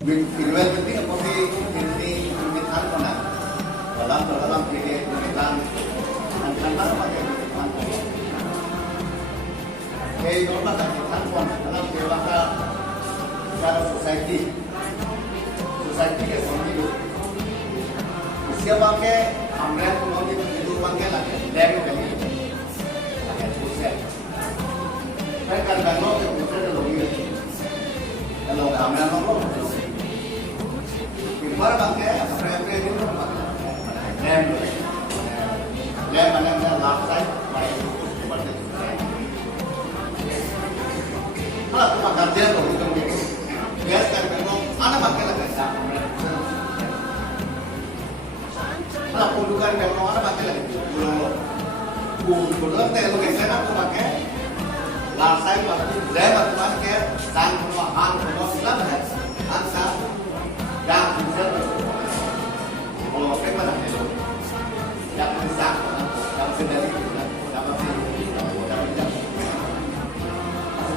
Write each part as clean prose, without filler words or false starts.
University of ini pemerintahan mana? Dalam pemerintahan antara pakai pemerintahan. Kalau pakai pemerintahan dalam kehidupan secara society ekonomi itu, siapa pakai ambil ekonomi itu pakai lagi, lagi kali, pakai sosial. Saya kan kalau kita lagi, kalau ambil nomor Para pakai apa itu lem mana lapsai baik seperti itu. Kalau kita kerja tuh itu biasa kan kalau anak pakai lagi kalau pundukan kalau anak pakai lagi pundukan telu biasanya aku pakai lapsai pakai lem atau pakai dan han kalau silam kan angsa yang bisa kalau saya mana itu yang bisa yang sendiri dapat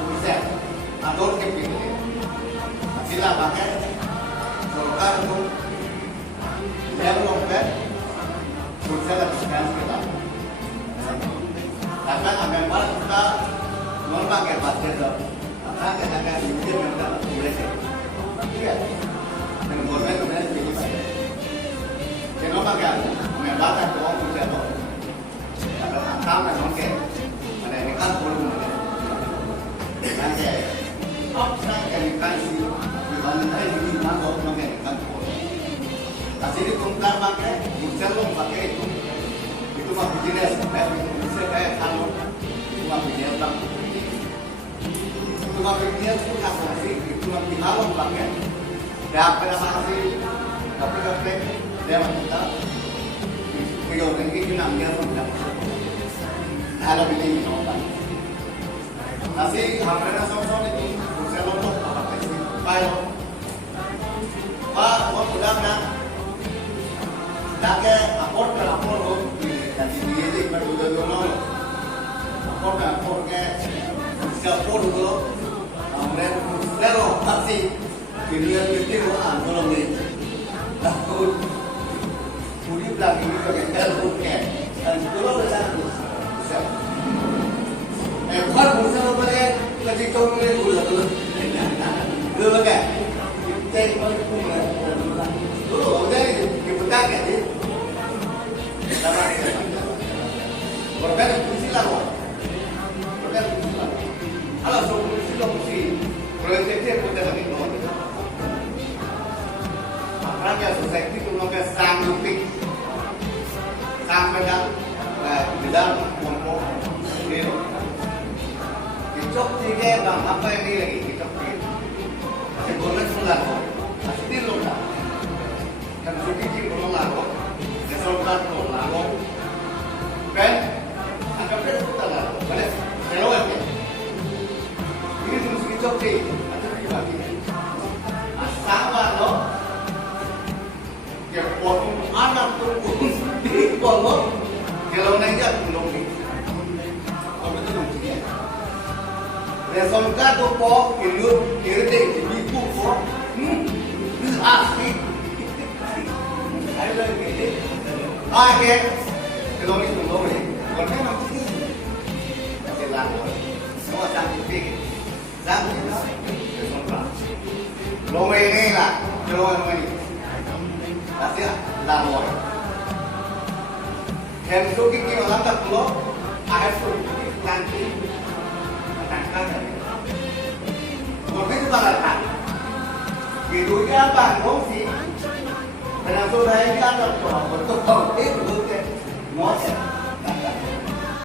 bisa atau keping sila pakai golkar itu yang lompat bisa disesuaikan kita karena ambil mal kita mau pakai pasir itu karena kita kan ini memang boleh ya Kemudian begini saja. Kenapa kan? Membaca doang juga doang. Kalau hantam memang ke, ada ini kan perlu ada. Nanti, apa yang kan sih? Dibandingkan ini mana orang yang kan perlu. Tapi di tungkar pakai, muncul pakai itu mah bisnis, bisa kayak kalau itu mah bisnis bang. Itu mah bisnis pun apa sih? Itu mah dihalong pakai. Dan pada masih tapi dia minta video ini kita ambil sudah ada pilih nonton nasi hampir sama itu saya nonton apa sih bayo mau pulang dah lagi apor dan dia itu berdua dulu apor ke siapa dulu kemudian zero pasti Kemudian kita belum ni, lalu puri belakang itu kita lupa, dan kalau bersama bisa, kalau bersama boleh lagi kau boleh buat dulu kan, kita dulu udah kita kan ni, berkat silah, kalau silah mesti, kalau kita pun dah lagi nol. Rakyat society itu mereka sanggupi sampai di dalam kelompok itu tiga bang apa ini lagi kicok tiga sekolah sudah pasti lola dan suki belum lalu sekolah belum lalu kan agak beda kita lalu boleh selawat ya ini terus kicok tiga atau dibagi sama lo ya potong anak turun di kolong kalau naiknya belum di kalau itu belum dia resolusi itu po ilu irte di buku ini asli ada lagi akhir kalau itu belum di kalau memang sih masih lalu semua cantik cantik resolusi belum ini lah belum ini Asya lawan. Yang suki kita orang tak perlu, ahad suki nanti akan ada. Mungkin itu balasan. Videonya apa? Ngomong sih. Karena sudah ini ada betul betul itu betul. Mau